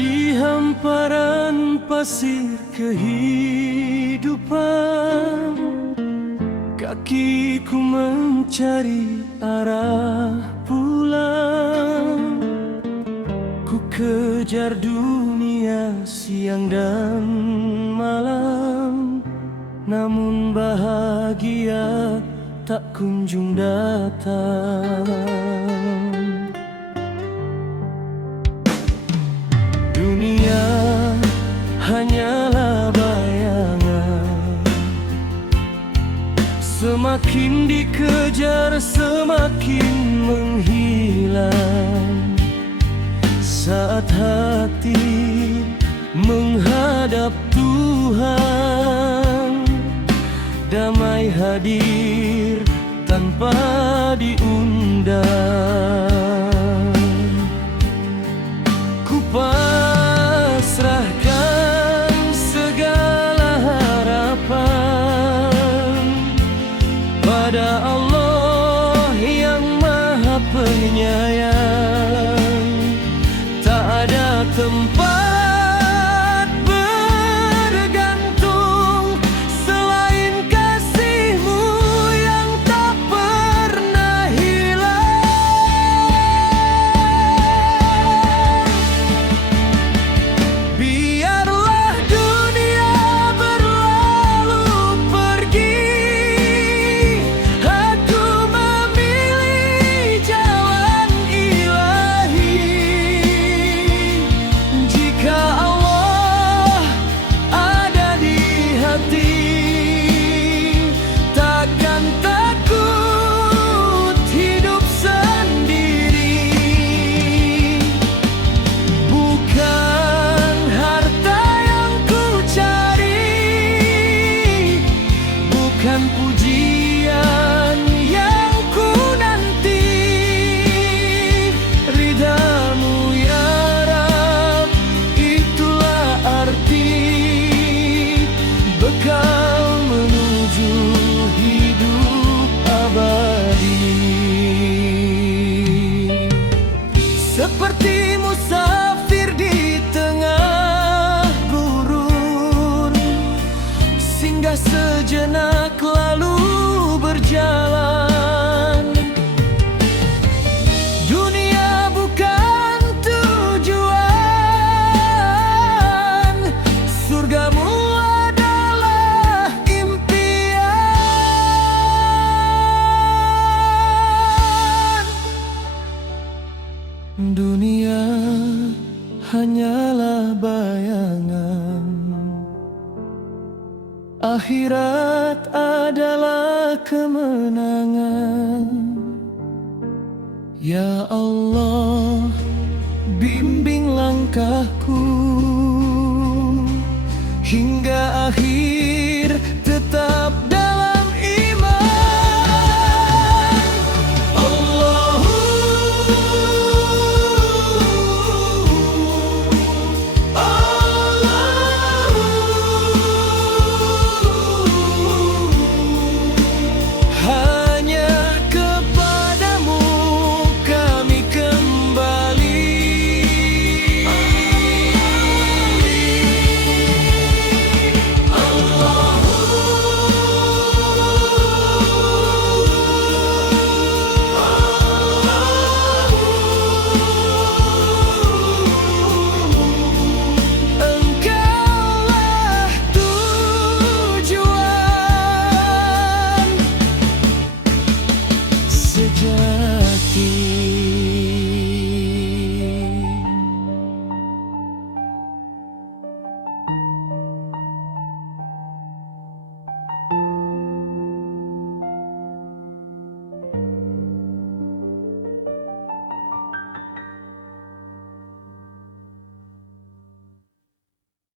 Di hamparan pasir kehidupan, kakiku mencari arah pulang. Ku kejar dunia siang dan malam, namun bahagia tak kunjung datang. Dunia hanyalah bayangan, semakin dikejar semakin menghilang. Saat hati menghadap Tuhan, damai hadir tanpa diundang. Ku pasrahkan segala harapan pada Allah yang Maha Penyayang. Tak ada tempat bergantung selain kasih-Mu yang tak pernah hilang. Biarlah dunia berlalu pergi, aku memilih jalan ilahi. Jika Allah ada di hati, takkan takut hidup sendiri. Bukan harta yang ku cari, bukan pujian yang ku nanti, ridha-Mu ya Rabb, itulah arti bekal menuju hidup abadi. Seperti musafir di tengah gurun, singgah sejenak lalu berjalan. Dunia bukan tujuan, surga-Mu adalah impian. Dunia hanyalah bayangan, akhirat adalah kemenangan. Ya Allah, bimbing langkahku hingga akhir